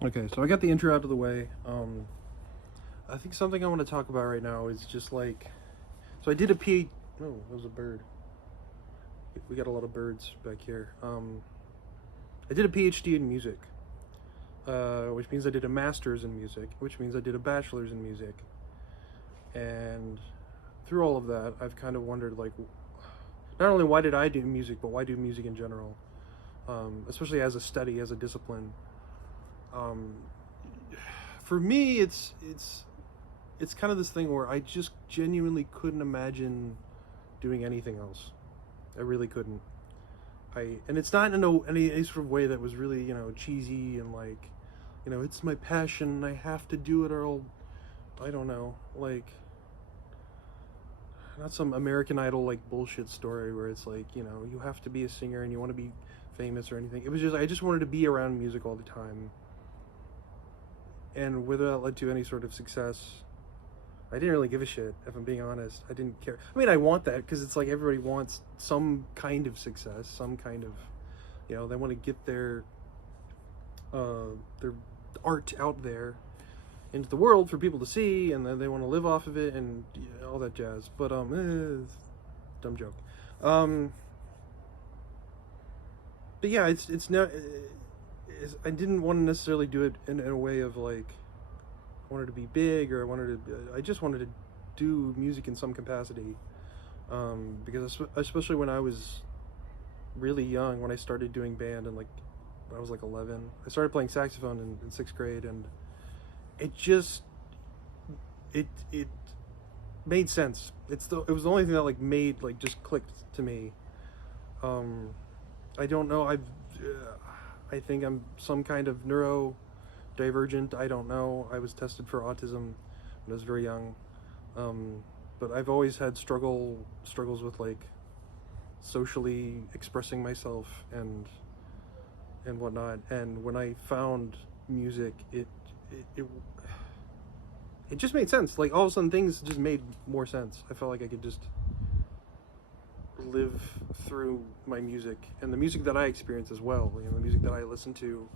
Okay, so I got the intro out of the way. I think something I want to talk about right now is just so I did a PhD. Oh, that was a bird. We got a lot of birds back here. I did a PhD in music, which means I did a master's in music, which means I did a bachelor's in music. And through all of that, I've kind of wondered, not only why did I do music, but why do music in general, especially as a study, as a discipline. Um, for me, it's kind of this thing where I just genuinely couldn't imagine doing anything else. I really couldn't. And it's not in any sort of way that was really cheesy and it's my passion. I have to do it, or I don't know, not some American Idol bullshit story where it's you have to be a singer and you want to be famous or anything. It was just I just wanted to be around music all the time, and whether that led to any sort of success, I didn't really give a shit, if I'm being honest. I didn't care. I mean, I want that because it's like everybody wants some kind of success, some kind of, they want to get their art out there into the world for people to see, and then they want to live off of it and all that jazz. But dumb joke. But yeah, it's not. I didn't want to necessarily do it in a way of I wanted to be big, or I just wanted to do music in some capacity, because especially when I was really young, when I started doing band, and I was 11, I started playing saxophone in 6th grade, and it just it made sense. It was the only thing that made just clicked to me. I don't know. I think I'm some kind of neurodivergent. I don't know. I was tested for autism when I was very young, but I've always had struggles with socially expressing myself and whatnot. And when I found music, it just made sense. All of a sudden, things just made more sense. I felt like I could just live through my music and the music that I experience as well. The music that I listen to,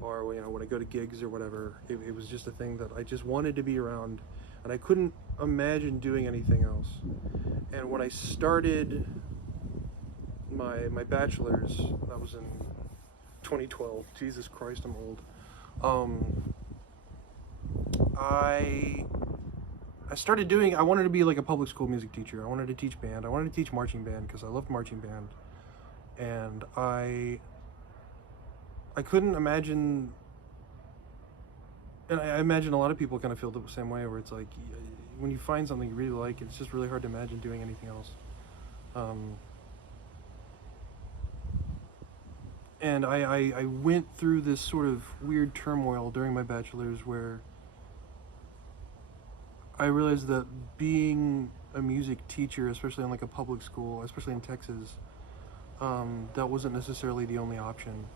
or when I go to gigs or whatever. It was just a thing that I just wanted to be around, and I couldn't imagine doing anything else. And when I started my bachelor's, that was in 2012. Jesus Christ, I'm old. I started doing. I wanted to be a public school music teacher. I wanted to teach band. I wanted to teach marching band because I loved marching band, and I couldn't imagine. And I imagine a lot of people kind of feel the same way, where it's when you find something you really like, it's just really hard to imagine doing anything else. And I went through this sort of weird turmoil during my bachelor's where I realized that being a music teacher, especially in a public school, especially in Texas, that wasn't necessarily the only option.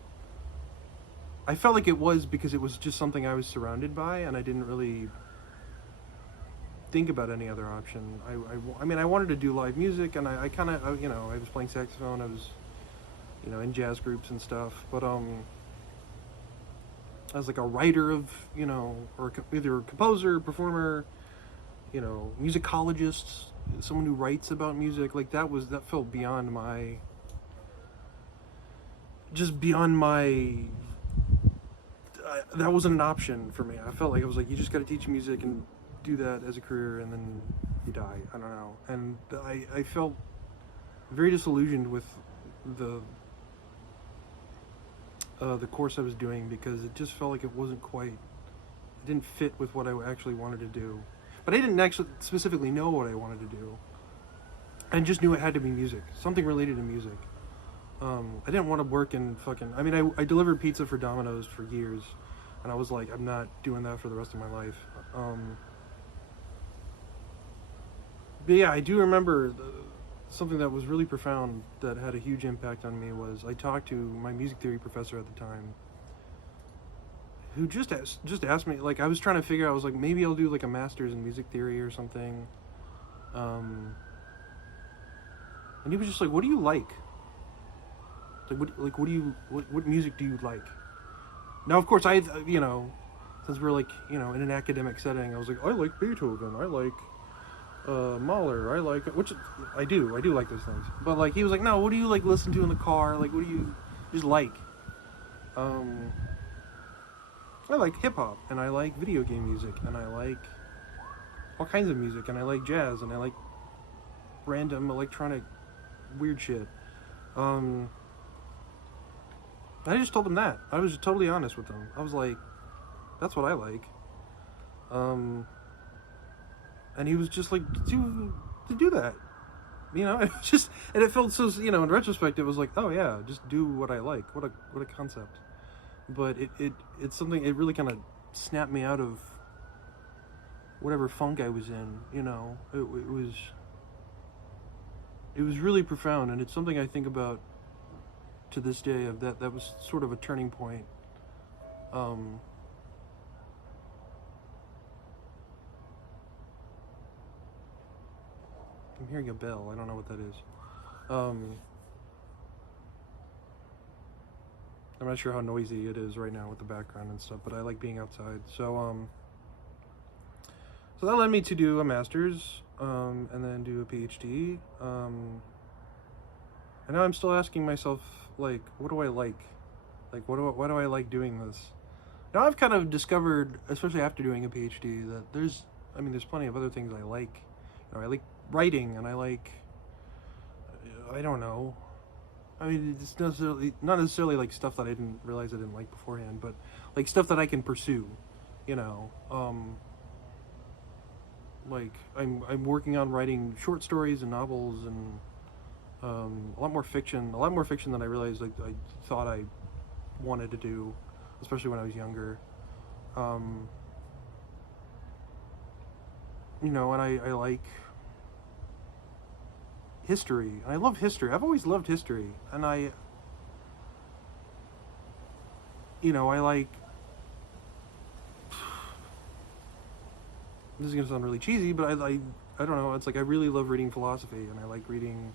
I felt like it was because it was just something I was surrounded by, and I didn't really think about any other option. I mean, I wanted to do live music, and I kind of, I was playing saxophone, I was, in jazz groups and stuff, but I was a writer of, or either a composer, performer, musicologist, someone who writes about music. That felt beyond my, that wasn't an option for me. I felt like it was you just got to teach music and do that as a career, and then you die. I don't know. And I felt very disillusioned with the course I was doing, because it just felt like it didn't fit with what I actually wanted to do. But I didn't actually specifically know what I wanted to do. I just knew it had to be music, something related to music. I didn't want to work in I mean, I delivered pizza for Domino's for years, and I was like, I'm not doing that for the rest of my life. But yeah, I do remember something that was really profound that had a huge impact on me was I talked to my music theory professor at the time, who just asked me, I was trying to figure out, I was like, maybe I'll do a master's in music theory or something. And he was just like, what do you like? What music do you like? Now, of course, since we're like, in an academic setting, I was like, I like Beethoven, I like Mahler, I like, which I do like those things. But like, he was like, no, what do you like listen to in the car? Like, what do you just like? Um, I like hip hop, and I like video game music, and I like all kinds of music, and I like jazz, and I like random electronic weird shit. Um, I just told him that. I was totally honest with him. I was like, that's what I like. And he was just like, to do that. It was just, and it felt so, in retrospect, it was like, oh yeah, just do what I like. What a concept. But it's something, it really kind of snapped me out of whatever funk I was in, it was really profound, and it's something I think about to this day. Of that was sort of a turning point. I'm hearing a bell. I don't know what that is. I'm not sure how noisy it is right now with the background and stuff, but I like being outside. So that led me to do a master's, and then do a PhD. And now I'm still asking myself, like, what do I like? Like, why do I like doing this? Now I've kind of discovered, especially after doing a PhD, that there's plenty of other things I like. I like writing, and I like, I don't know. It's not necessarily like stuff that I didn't realize I didn't like beforehand, but like stuff that I can pursue, like I'm working on writing short stories and novels, and a lot more fiction than I realized I thought I wanted to do, especially when I was younger. And I like history. I love history. I've always loved history, and I like. This is gonna sound really cheesy, but I don't know. It's like I really love reading philosophy, and I like reading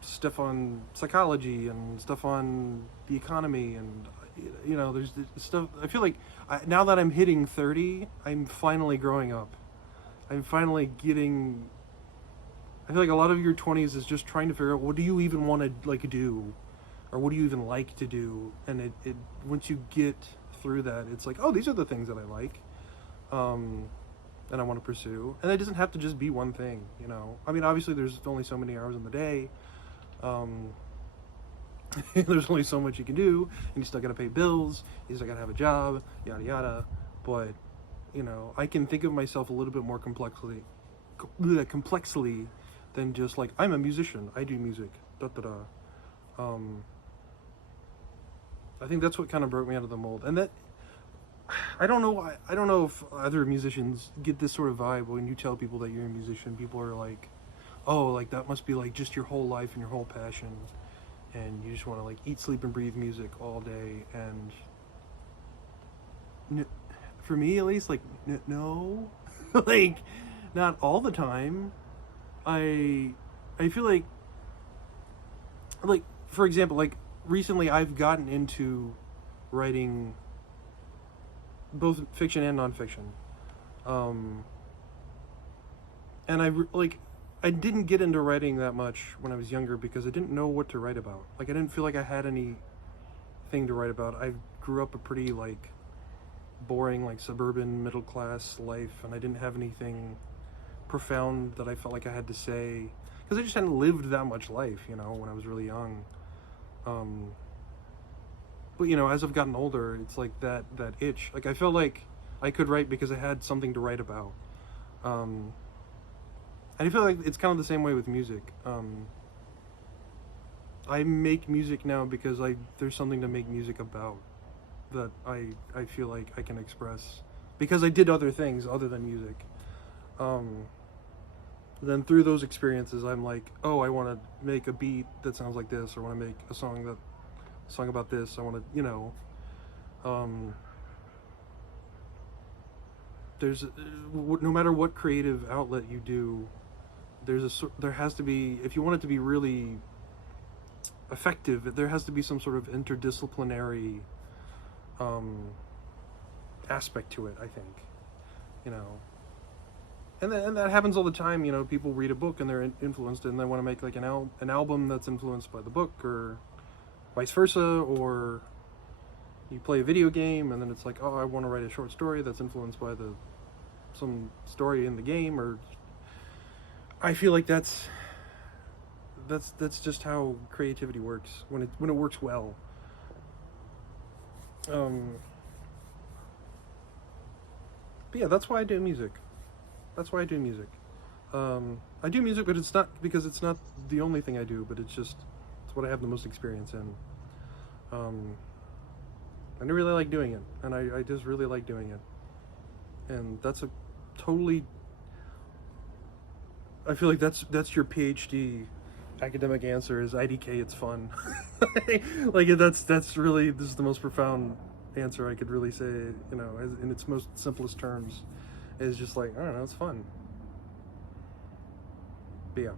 stuff on psychology and stuff on the economy, and there's stuff. I feel like now that I'm hitting 30, I'm finally growing up. I'm finally getting. I feel like a lot of your 20s is just trying to figure out what do you even want to like do, or what do you even like to do, and it once you get through that, it's like, oh, these are the things that I like, and I want to pursue, and it doesn't have to just be one thing. Obviously there's only so many hours in the day. There's only so much you can do, and you still gotta pay bills, you still gotta have a job, yada yada. But I can think of myself a little bit more complexly than just like, I'm a musician, I do music, da da da. I think that's what kind of broke me out of the mold, and that I don't know if other musicians get this sort of vibe when you tell people that you're a musician. People are like, oh, like that must be like just your whole life and your whole passion, and you just want to like eat, sleep, and breathe music all day. And for me, at least, like no, like not all the time. I feel like for example, like recently I've gotten into writing both fiction and nonfiction, and I didn't get into writing that much when I was younger because I didn't know what to write about. Like I didn't feel like I had anything to write about. I grew up a pretty like boring like suburban middle class life, and I didn't have anything profound that I felt like I had to say because I just hadn't lived that much life, when I was really young. But as I've gotten older, it's like that itch. Like I felt like I could write because I had something to write about. And I feel like it's kind of the same way with music. I make music now because there's something to make music about that I feel like I can express because I did other things other than music. Then through those experiences, I'm like, oh, I want to make a beat that sounds like this, or I want to make a song about this. I want to, there's no matter what creative outlet you do, there has to be, if you want it to be really effective, there has to be some sort of interdisciplinary aspect to it, I think. You know, and that happens all the time. You know, people read a book and they're influenced, and they want to make like an album that's influenced by the book, or vice versa. Or you play a video game and then it's like, oh, I want to write a short story that's influenced by some story in the game. Or I feel like that's just how creativity works when it works well. But yeah, that's why I do music. That's why I do music. I do music, but it's not because it's not the only thing I do, but it's what I have the most experience in. I really like doing it, and I just really like doing it. And that's a totally, I feel like that's your PhD academic answer is IDK, it's fun. Like that's really, this is the most profound answer I could really say, you know, in its most simplest terms, is just like, I don't know, it's fun. But yeah.